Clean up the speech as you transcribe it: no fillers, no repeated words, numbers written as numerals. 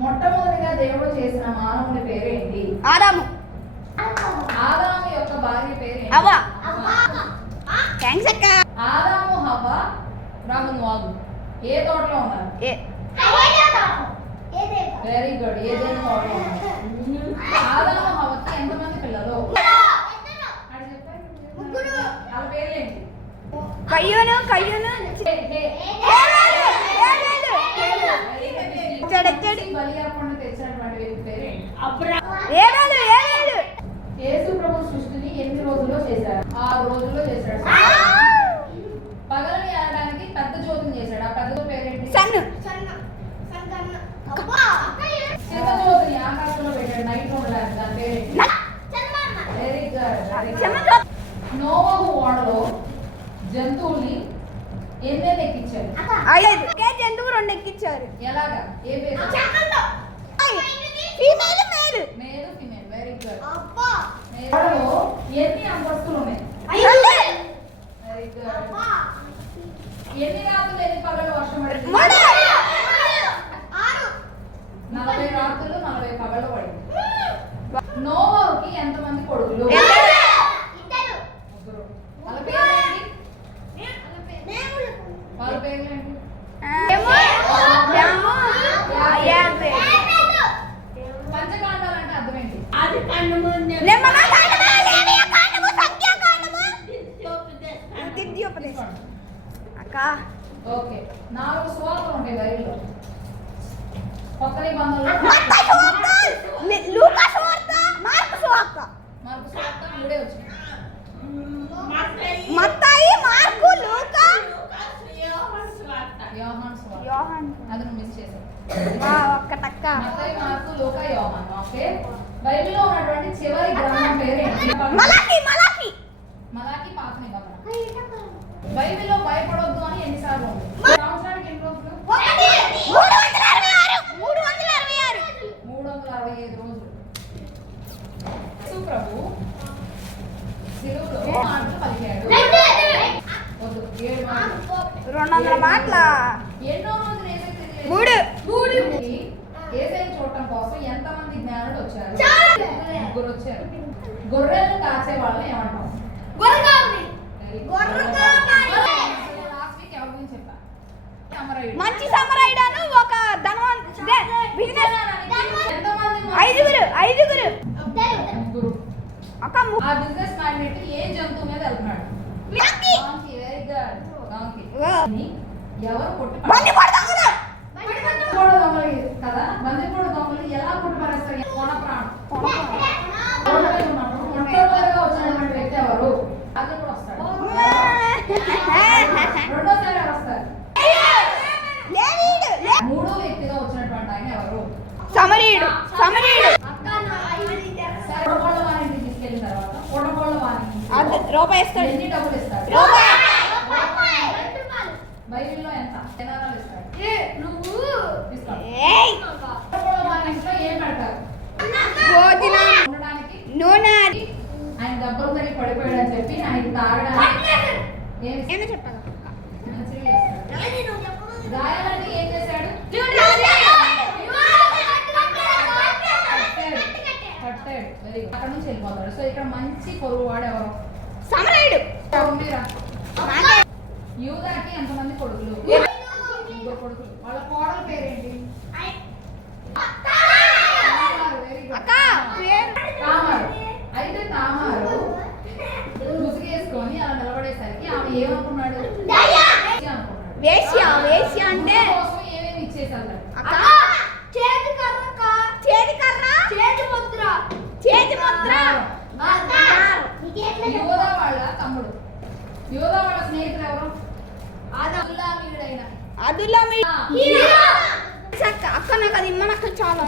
మొట్టమొదటిగా దేవుడు చేసిన మానవుని పేరు ఏంటి? ఆదాము. ఆదాము యొక్క భార్య పేరు ఏంటి? హవ్వ. థాంక్స్ అక్క. ఆదాము హవ్వ రామును వాగు ఏ తోటలో ఉన్నారు? Very good. ఏదైనా తోటలో ఉన్నారు. ఆదాము హవ్వకి ఎంతమంది పిల్లలు? వాళ్ళ పేర్లు ఏంటి? కయ్యూను బలి అర్పణ తెచ్చినటువంటి వ్యక్తి పేరు ఏంటి? యేసు ప్రభు సృష్టిని ఎన్ని రోజుల్లో చేశారు? 6 రోజుల్లో చేశాడు. పగలని అనడానికి పెద్ద జ్యోతిని చేశాడు. ఆ పెద్ద జ్యోతి పేరేంటి? చిన్న జ్యోతిని ఆకాశంలో పెట్టాడు నైట్ ఉండడానికి. దాని పేరేంటి? Very good. నోవహు ఓడలో జంతువుల్ని ఎన్ని ఎక్కించారు? 5 జంతువు 2 ఎక్కించారు. ఎలాగా? ఏ పేరు? Female male. Male female. Very good. ఓడలో ఎన్ని అంతస్తులు ఉన్నాయి? Very good. ఎన్ని రాత్రులు ఎన్ని పగలు వర్షం పడింది? 40 రాత్రులు 40 పగలు పడింది. నోవహుకి ఎంతమంది కొడుకులు? ముగ్గురు. వాళ్ళ పేర్లేంటి? వాళ్ళ పేర్లేంటి? పంచకాండాలు అంటే అర్థం ఏంటి? ఓకే. 4 సువార్తలు ఉంటాయి బైబిల్లో. కొత్త నిబంధనలో మార్కు సువార్త 3 వచ్చింది. మత్తయి, మార్కు, లూకా, యోహాను సువార్త. అది నువ్వు మిస్ చేసావు. ఒక్కటక్క. మత్తయి, మార్కు, లూకా, యోహాను. ఓకే. బైబిల్లో ఉన్నటువంటి చివరి గ్రంథం పేరు ఏంటి? మలాకి పాత నిబంధన. బైబిల్లో భయపడొద్దు అని ఎన్నిసార్లు ఉంది? సంవత్సరానికి ఎన్ని రోజులు? 365 రోజులు. యేసు ప్రభు సిలువలో మాటలు పలికాడు. వద్దు, 7 మాటలు. 200 మాటల. ఎన్నో రోజులు ఏసైతే 3 ఏసైని చూడటం కోసం ఎంతమంది జ్ఞానులు వచ్చారు? 3 వచ్చారు. గొర్రెలను కాచే వాళ్ళని ఏమంటాం? లాస్ట్ వీక్ ఎవరి గురించి చెప్పా? మంచి సమరయుడను ఒక ధనవంతుడు బిజినెస్. ఎంతమంది? 5 ముగ్గురు. అక్క ఆ బిజినెస్ మ్యాగ్నెట్ ఏ జంతువు మీద వెళ్తున్నాడు? డాంకీ. Very good. డాంకీ. ఎవరు కొట్టి బందిపోటు దొంగలు కదా? బందిపోటు దొంగలు ఎలా కొట్టి పారేస్తారు? కొన ప్రాణం. మొట్టమొదటిగా వచ్చినటువంటి వ్యక్తి ఎవరు? అది కూడా వస్తాడు. రెండోసారి ఎవరు వస్తారు? మూడో వ్యక్తిగా వచ్చినటువంటి ఆయన ఎవరు? సమరీయుడు. కొడకోళ్ళ వారికి తీసుకెళ్ళిన తర్వాత కొడకోళ్ళ వారికి రూపాయి ఇస్తాడు. ఎన్ని డబ్బులు ఇస్తాడు? బైబిల్లో ఎంత దేనారాలు ఇస్తాడు? కొడకోళ్ళ వారిలో ఏం పెడతారు? ఉండడానికి నూనె. ఆయన దెబ్బలు తగిలి పడిపోయాడు అని చెప్పి ఆయనకి తాగడానికి ఏమో చెప్పాలి. గాయాలంటే ఏం చేశాడు? అక్కడ నుంచి వెళ్ళిపోతాడు. సో ఇక్కడ మంచి పొరుగు వాడు ఎవరు? సమరయుడు. యూదాకి ఎంతమంది కొడుకులు? 3 కొడుకులు. వాళ్ళ కోడల పేరేంటి? తామారు. అయితే తామారు ముసుగేసుకొని అలా నిలబడేసరికి ఆమె ఏమనుకున్నాడు? వేశ్య అంటే ఏమేమి ఇచ్చేసాడు? యోధా వాళ్ళ తమ్ముడు. యోధా వాళ్ళ స్నేహితులు ఎవరు? అదుల్లామీయుడైన అక్క నాకు అది ఇమ్మనక్క చాలా